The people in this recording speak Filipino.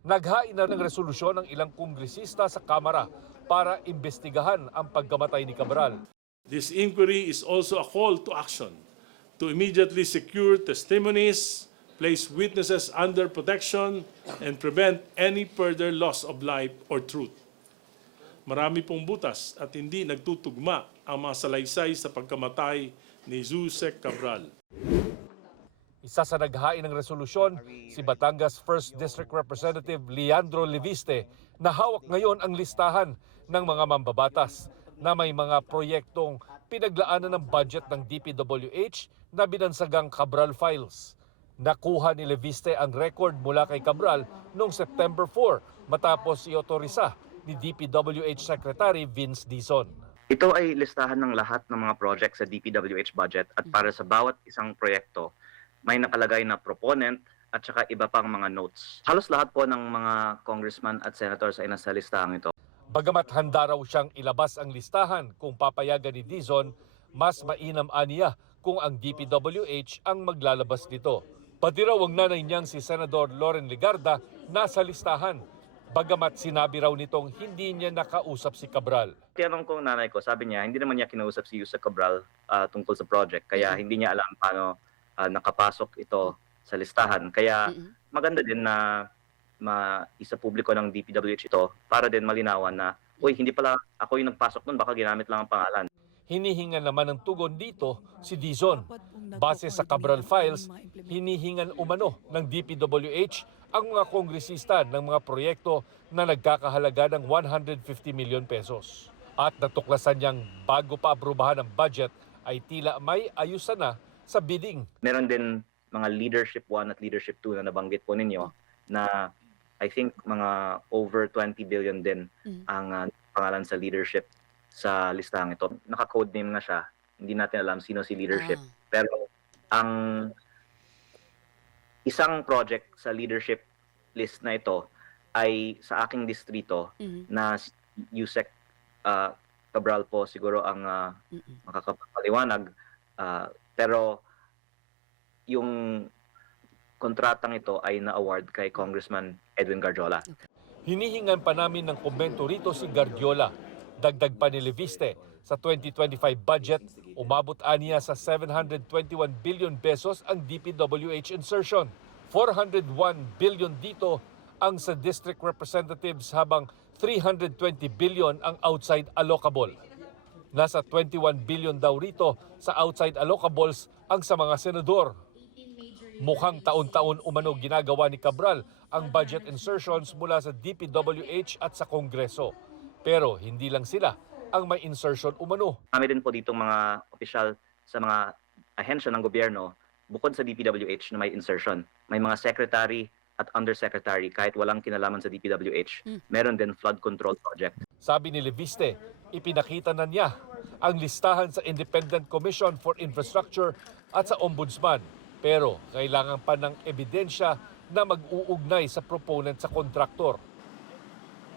Naghain na ng resolusyon ng ilang kongresista sa Kamara para imbestigahan ang pagkamatay ni Cabral. This inquiry is also a call to action to immediately secure testimonies, place witnesses under protection, and prevent any further loss of life or truth. Marami pong butas at hindi nagtutugma ang mga salaysay sa pagkamatay ni Yusek Cabral. Isa sa naghain ng resolusyon, si Batangas 1st District Representative Leandro Leviste, na hawak ngayon ang listahan ng mga mambabatas na may mga proyektong pinaglaanan ng budget ng DPWH na binansagang Cabral Files. Nakuha ni Leviste ang record mula kay Cabral noong September 4 matapos i-otorisa ni DPWH Secretary Vince Dizon. Ito ay listahan ng lahat ng mga project sa DPWH budget at para sa bawat isang proyekto, may nakalagay na proponent at saka iba pang mga notes. Halos lahat po ng mga congressman at senators ay nasa listahan ito. Bagamat handa raw siyang ilabas ang listahan kung papayagan ni Dizon, mas mainam aniya kung ang DPWH ang maglalabas nito. Pati raw ang nanay niyang si Senador Loren Legarda nasa listahan. Bagamat sinabi raw nitong hindi niya nakausap si Cabral. Tinanong ko ang nanay ko, sabi niya hindi naman niya kinausap si Yusek Cabral tungkol sa project, kaya hindi niya alam paano nakapasok ito sa listahan. Kaya maganda din na maisa publiko ng DPWH ito para din malinawan na, uy, hindi pala ako yung nagpasok nun, baka ginamit lang ang pangalan. Hinihingan naman ng tugon dito si Dizon. Base sa Cabral Files, hinihingan umano ng DPWH ang mga kongresista ng mga proyekto na nagkakahalaga ng 150 million pesos. At natuklasan niyang bago pa aprubahan ang budget ay tila may ayusan na sa bidding. Meron din mga Leadership 1 at Leadership 2 na nabanggit po ninyo na I think mga over 20 billion din ang pangalan sa leadership sa listahan ito. Naka-code name na siya. Hindi natin alam sino si leadership. Pero ang isang project sa leadership list na ito ay sa aking distrito na si Yusek Cabral po siguro ang makakapaliwanag. Pero yung kontratang ito ay na-award kay Congressman Edwin Garjola. Hinihingan pa namin ng komento rito si Garjola. Dagdag pa ni Leviste, sa 2025 budget, umabot aniya sa 721 billion pesos ang DPWH insertion. 401 billion dito ang sa district representatives habang 320 billion ang outside allocable. Nasa 21 billion daw rito sa outside allocables ang sa mga senador. Mukhang taon-taon umano ginagawa ni Cabral ang budget insertions mula sa DPWH at sa Kongreso. Pero hindi lang sila ang may insertion umano. Kami din po ditong mga opisyal sa mga ahensya ng gobyerno, bukod sa DPWH na may insertion, may mga secretary at undersecretary kahit walang kinalaman sa DPWH, meron din flood control project. Sabi ni Leviste, ipinakita na niya ang listahan sa Independent Commission for Infrastructure at sa Ombudsman. Pero kailangan pa ng ebidensya na mag-uugnay sa proponent sa kontraktor.